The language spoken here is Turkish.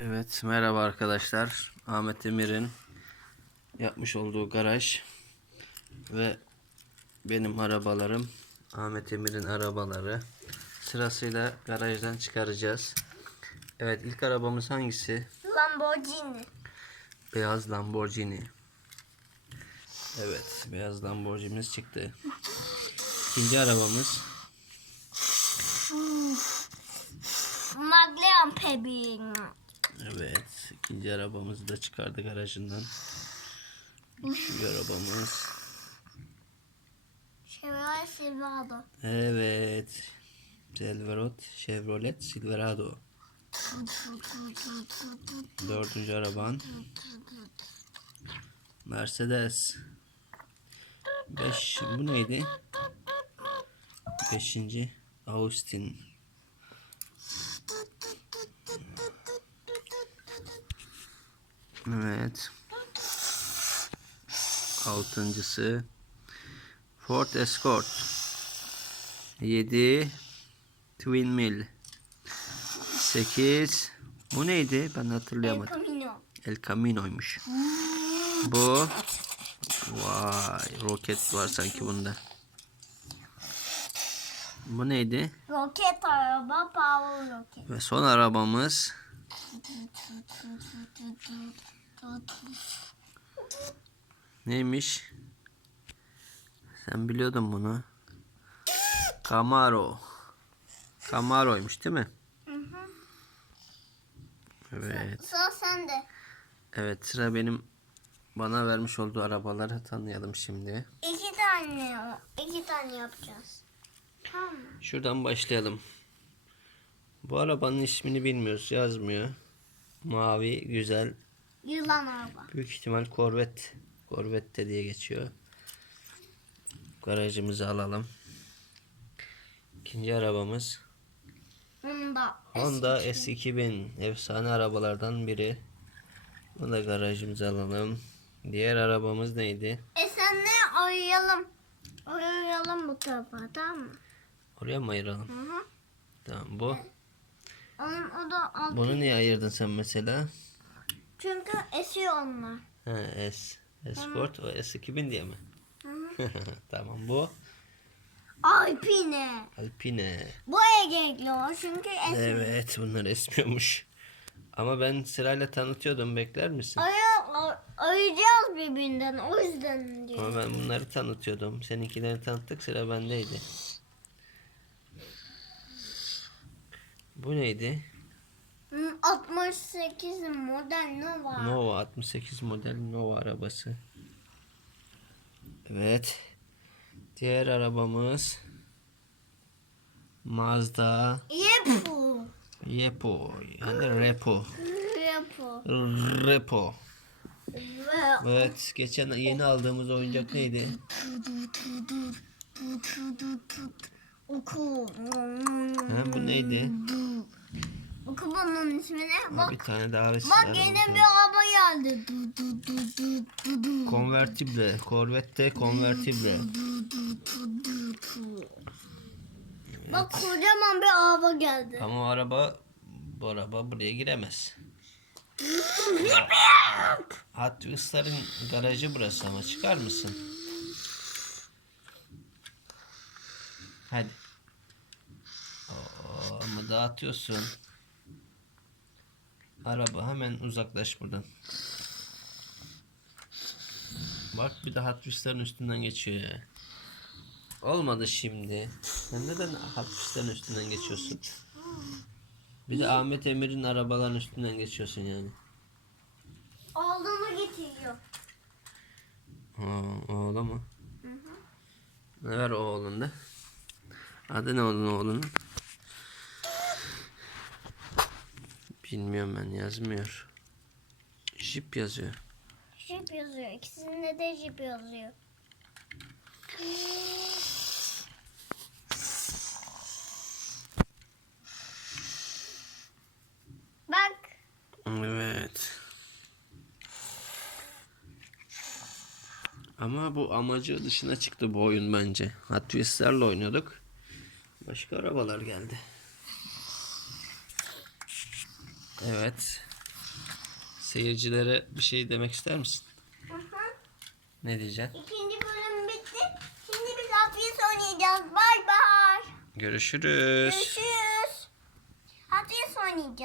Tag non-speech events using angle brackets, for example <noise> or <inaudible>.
Evet merhaba arkadaşlar. Ahmet Emir'in yapmış olduğu garaj ve benim arabalarım Ahmet Emir'in arabaları sırasıyla garajdan çıkaracağız. Evet ilk arabamız hangisi? Lamborghini. Beyaz Lamborghini. Evet beyaz Lamborghini'miz çıktı. İkinci arabamız Maglian Pebin. Evet ikinci arabamızı da çıkardı garajından. Üçüncü arabamız Chevrolet Silverado. Evet. Silverado, Chevrolet Silverado. Dördüncü araban. Mercedes. Beş, bu neydi? Beşinci. Austin. Evet. Altıncısı. Ford Escort. 7 Twin Mill 8 Bu neydi? Ben El hatırlayamadım. Camino. El Camino'ymuş. Bu Vay roket var sanki bunda. Bu neydi? Roket araba, power roket. Ve son arabamız neymiş? Sen biliyordun bunu. Camaro. Camaro'ymuş değil mi? Evet. Sıra sende. Evet sıra benim bana vermiş olduğu arabaları tanıyalım şimdi. İki tane, iki tane yapacağız. Tamam mı? Şuradan başlayalım. Bu arabanın ismini bilmiyoruz yazmıyor. Mavi güzel Yılan araba. büyük ihtimal Corvette. Corvette diye geçiyor. Garajımızı alalım. İkinci arabamız Honda. Honda S2000 efsane arabalardan biri. Bunu da garajımıza alalım. Diğer arabamız neydi? E senle oynayalım. Oynayalım bu tarafa tamam mı? Oraya mı ayıralım? Hı hı. Tamam bu. Onun, o da. Bunu niye ayırdın sen mesela? Çünkü esiyor onlar. Ha, S. Escort o S2000 diye mi? <laughs> Tamam bu. Alpine. Alpine. Bu Ege'li o çünkü esiyor. Evet bunlar esmiyormuş. Ama ben sırayla tanıtıyordum bekler misin? Aya, ayıracağız birbirinden o yüzden diyor. Ama ben bunları tanıtıyordum. Seninkileri tanıttık sıra bendeydi. Bu neydi? Hı, 68 model ne var? Nova 68 model Nova arabası. Evet. Diğer arabamız Mazda Yepu. Yepo yani Repo. Repo. Ve Evet geçen yeni aldığımız oyuncak neydi? Ha, bu neydi? Oku bunun ismi ne? Ha, Bak, bir tane daha resim bak yine bir araba geldi. Du, du, du, du, du, du. Convertible. Corvette Convertible. Bak kocaman bir araba geldi. Ama o araba bu araba buraya giremez. Hot Wheels'ların garajı burası ama çıkar mısın? Hadi. Oo, ama dağıtıyorsun. Araba hemen uzaklaş buradan. Bak bir de Wheels'ların üstünden geçiyor ya. Olmadı şimdi. Sen neden Wheels'ların üstünden geçiyorsun? Bir de Ahmet Emir'in arabaların üstünden geçiyorsun yani. Oğlumu getiriyor. Ha, oğlu mu? Ne var oğlunda? Adı ne onun oğlunun? Bilmiyorum ben yazmıyor. Jeep yazıyor. Jeep yazıyor. İkisinde de Jeep yazıyor. Bak. Evet. Ama bu amacı dışına çıktı bu oyun bence. Hot Wheels'lerle oynuyorduk. Başka arabalar geldi. Evet. Seyircilere bir şey demek ister misin? Hı hı. Ne diyeceksin? İkinci bölüm bitti. Şimdi biz hafif oynayacağız. Bay bay. Görüşürüz. Görüşürüz. Hafif oynayacağız.